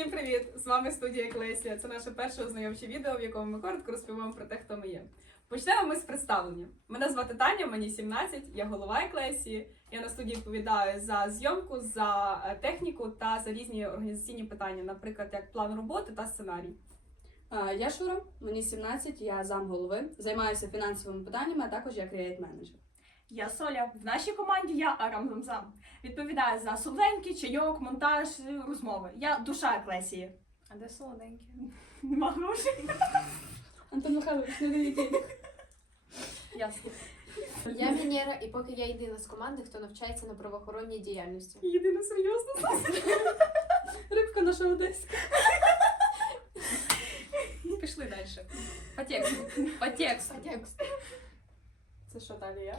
Всім привіт! З вами студія Клесія. Це наше перше ознайомче відео, в якому ми коротко розповімо про те, хто ми є. Почнемо ми з представлення. Мене звати Таня, мені 17, я голова Еклесії. Я на студії відповідаю за зйомку, за е, техніку та за різні організаційні питання, наприклад, як план роботи та сценарій. Я Шура, мені 17, я зам голови, займаюся фінансовими питаннями, а також я креатив менеджер. Я Соля. В нашій команді я Арам Замзам. Відповідаю за солоденький, чайок, монтаж, розмови. Я душа еклесії. А де солоденькі? Нема грошей. Антон Михайлович, не дивіться. Ясно. Я Венера, і поки я єдина з команди, хто навчається на правоохоронній діяльності. Єдине серйозно. Рибка наша одеська. Пішли далі. По тексту. По тексту. Текст. Це що далі я?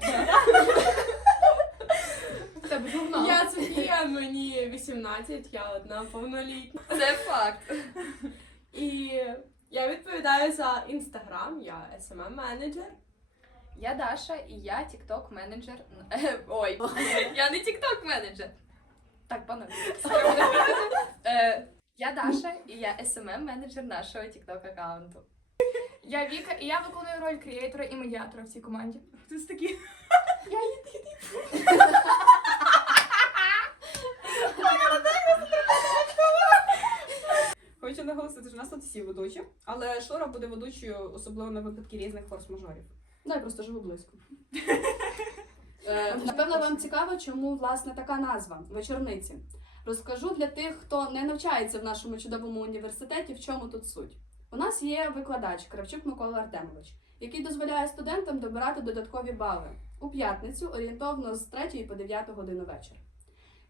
Журнал. Я Софія, мені 18, я одна повнолітня. Це факт. І я відповідаю за інстаграм, я smm менеджер Я Даша і я тікток менеджер. Ой, я не тікток менеджер. Так, пане. Е, Я Даша і я smm менеджер нашого тікток аккаунту. Я Віка, і я виконую роль креатора і медіатора в цій команді. Хтось такий. Хочу наголосити, що у нас тут всі ведучі, але Шура буде ведучою, особливо на випадки різних форс-мажорів. Ну, я просто живу близько. Е, Напевно, вам цікаво, чому власне така назва вечорниці. Розкажу для тих, хто не навчається в нашому чудовому університеті, в чому тут суть. У нас є викладач Кравчук Микола Артемович, який дозволяє студентам добирати додаткові бали у п'ятницю орієнтовно з 3 по 9 годину вечора.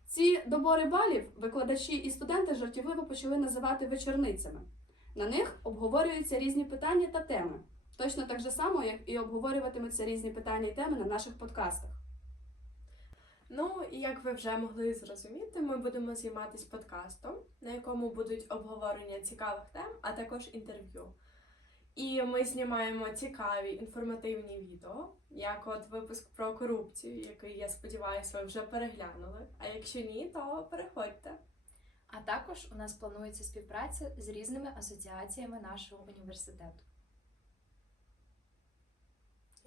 Ці добори балів викладачі і студенти жартівливо почали називати вечорницями. На них обговорюються різні питання та теми, точно так же само, як і обговорюватимуться різні питання і теми на наших подкастах. Ну і як ви вже могли зрозуміти, ми будемо займатися подкастом, на якому будуть обговорення цікавих тем, а також інтерв'ю. І ми знімаємо цікаві інформативні відео, як от випуск про корупцію, який я сподіваюся, ви вже переглянули. А якщо ні, то переходьте. А також у нас планується співпраця з різними асоціаціями нашого університету.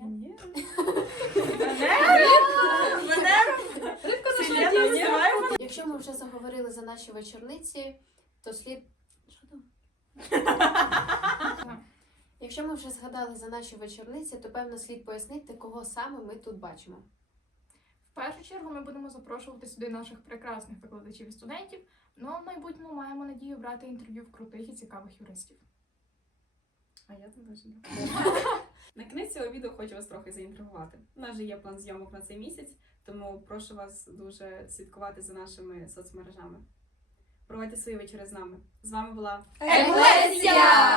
Ні. Рибка Селена, називаємо. Якщо ми вже заговорили за наші вечорниці, то слід. Що там? Якщо ми вже згадали за наші вечорниці, то певно слід пояснити, кого саме ми тут бачимо. В першу чергу ми будемо запрошувати сюди наших прекрасних викладачів і студентів. Ну а в майбутньому маємо надію брати інтерв'ю в крутих і цікавих юристів. А я там теж. На кінець цього відео хочу вас трохи заінтригувати. У нас же є план зйомок на цей місяць, тому прошу вас дуже слідкувати за нашими соцмережами. Проводьте свої вечори з нами. З вами була Еклесія!